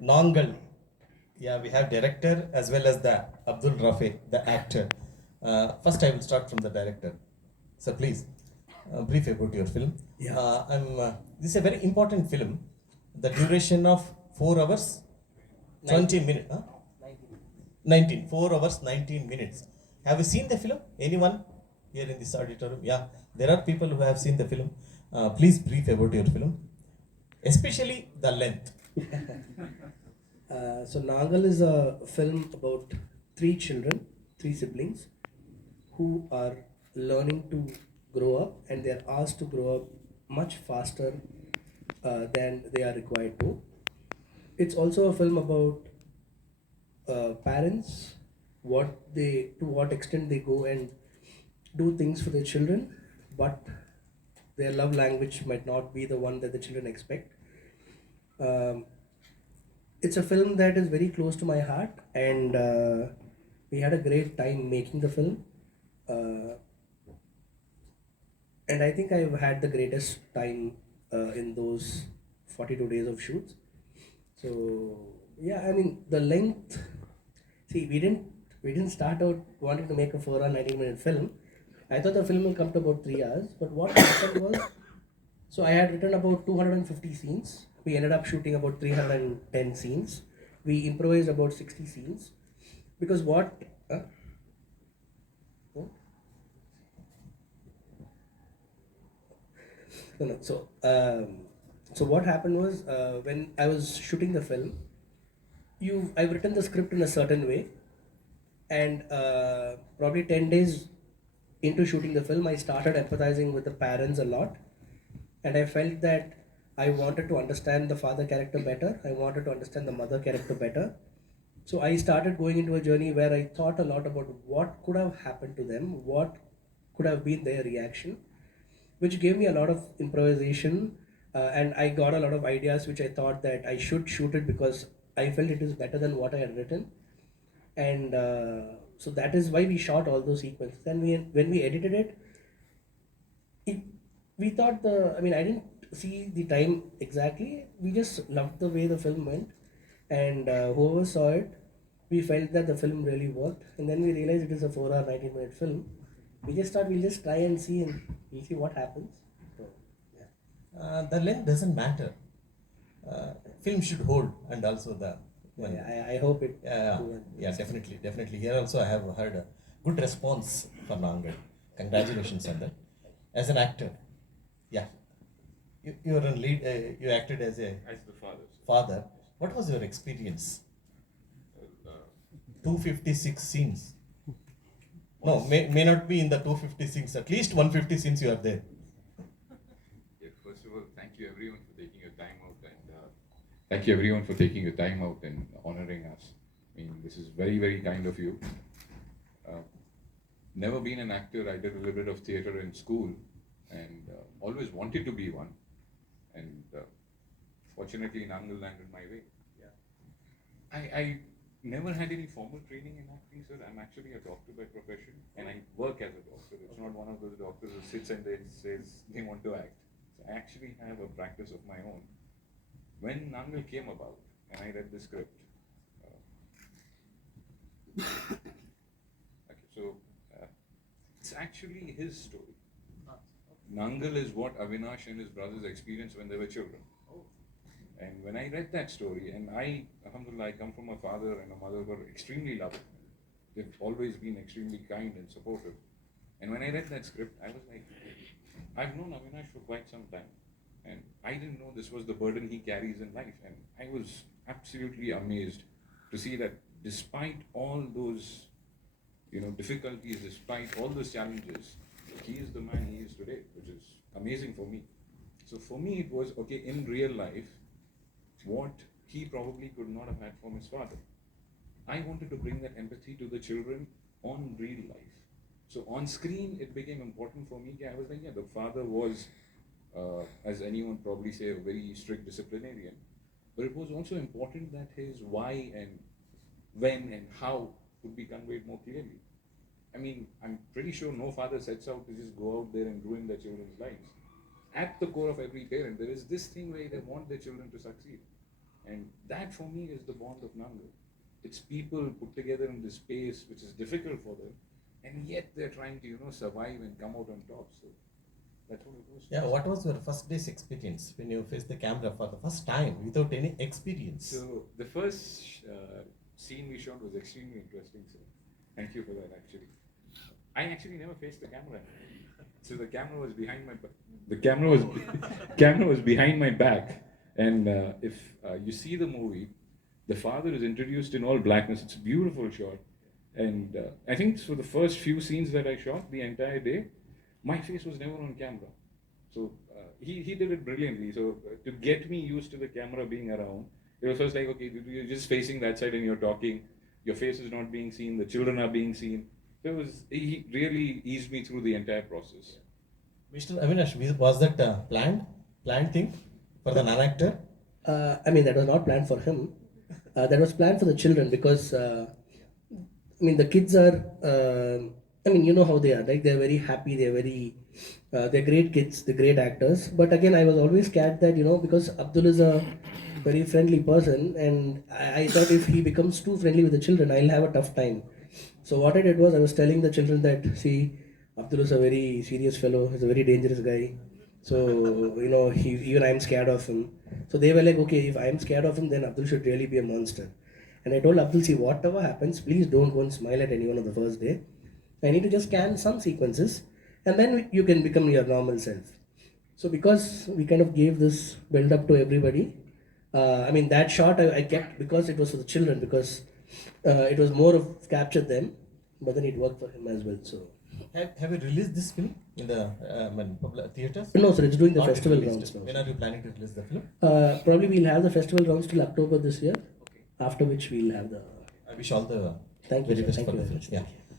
Nongal. Yeah, we have director as well as the Abdul Rafi, the actor. First, I will start from the director. So please, brief about your film. Yeah. This is a very important film. The duration of 4 hours, 20 minutes. Huh? 19. 4 hours, 19 minutes. Have you seen the film? Anyone here in this auditorium? Yeah, there are people who have seen the film. Please brief about your film, especially the length. So Nagal is a film about three children, three siblings, who are learning to grow up, and they are asked to grow up much faster than they are required to. It's also a film about parents, to what extent they go and do things for their children, but their love language might not be the one that the children expect. Um, it's a film that is very close to my heart, and we had a great time making the film. Uh, and I think I've had the greatest time in those 42 days of shoots. So yeah, I mean the length. See, we didn't start out wanting to make a 4 hour 90-minute film. I thought the film will come to about 3 hours, but what happened was, so I had written about 250 scenes. We ended up shooting about 310 scenes. We improvised about 60 scenes because what? What? No, no. So what happened was when I was shooting the film, I've written the script in a certain way, and probably 10 days into shooting the film, I started empathizing with the parents a lot, and I felt that I wanted to understand the father character better. I wanted to understand the mother character better. So I started going into a journey where I thought a lot about what could have happened to them, what could have been their reaction, which gave me a lot of improvisation, and I got a lot of ideas which I thought that I should shoot it because I felt it is better than what I had written, and so that is why we shot all those sequences. And when we edited it, it we thought I mean, I didn't see the time exactly. We just loved the way the film went, and whoever saw it, we felt that the film really worked. And then we realized it is a 4 hour 90-minute film. We just thought we'll just try and see, and we'll see what happens. So, yeah. The length doesn't matter. Film should hold, and also the I hope it. yeah, definitely. Here also I have heard a good response for Nangal. Congratulations on that. As an actor, yeah, you were in lead. You acted as the father. father. What was your experience? 256 scenes. No, may not be in the 250 scenes. At least 150 scenes you are there. Yeah, first of all, thank you everyone for taking your time out, and thank you everyone for taking your time out and honoring us. I mean, this is very, very kind of you. Never been an actor. I did a little bit of theatre in school, and always wanted to be one. And fortunately, Nangal landed my way. Yeah. I never had any formal training in acting, sir. I'm actually a doctor by profession, and I work as a doctor. It's not one of those doctors who sits and then says they want to act. So I actually have a practice of my own. When Nangal came about, and I read the script, okay, so it's actually his story. Nangal is what Avinash and his brothers experienced when they were children. And when I read that story, and alhamdulillah, I come from a father and a mother who are extremely loving. They've always been extremely kind and supportive. And when I read that script, I was like, I've known Avinash for quite some time. And I didn't know this was the burden he carries in life. And I was absolutely amazed to see that despite all those, difficulties, despite all those challenges, he is the man he is today, which is amazing for me. So for me, it was, okay, in real life, what he probably could not have had from his father. I wanted to bring that empathy to the children on real life. So on screen, it became important for me. I was like, yeah, the father was, as anyone probably say, a very strict disciplinarian. But it was also important that his why and when and how could be conveyed more clearly. I mean, I'm pretty sure no father sets out to just go out there and ruin their children's lives. At the core of every parent, there is this thing where they want their children to succeed. And that for me is the bond of Nangal. It's people put together in this space which is difficult for them, and yet they're trying to, survive and come out on top. So that's what it was. Yeah, what was your first day's experience when you faced the camera for the first time without any experience? So the first scene we shot was extremely interesting. So thank you for that. Actually, I actually never faced the camera. So the camera was behind my back. The camera was behind my back, and if you see the movie, the father is introduced in all blackness. It's a beautiful shot, and I think for the first few scenes that I shot the entire day, my face was never on camera. So he did it brilliantly. So to get me used to the camera being around, it was first like, okay, you're just facing that side and you're talking. Your face is not being seen. The children are being seen. So he really eased me through the entire process. Mr. Avinash, was that planned thing for the non-actor? I mean, that was not planned for him. That was planned for the children because, the kids are, you know how they are, right? They're very happy, they're great kids, they're great actors. But again, I was always scared that, because Abdul is a very friendly person, and I thought if he becomes too friendly with the children, I'll have a tough time. So what I did was I was telling the children that, see, Abdul is a very serious fellow, he's a very dangerous guy. So, even I'm scared of him. So they were like, okay, if I'm scared of him, then Abdul should really be a monster. And I told Abdul, see, whatever happens, please don't go and smile at anyone on the first day. I need to just scan some sequences, and then you can become your normal self. So because we kind of gave this build up to everybody, that shot I kept because it was for the children, because it was more of capture them, but then it worked for him as well. So Have you released this film in the theaters? no, sir, it's doing the Not yet festival released. rounds now. When are you planning to release the film? Probably we'll have the festival rounds till October this year. After which we'll have the. I wish all the Thank you, very sir. best Thank for you the very film. much. Yeah. Thank you.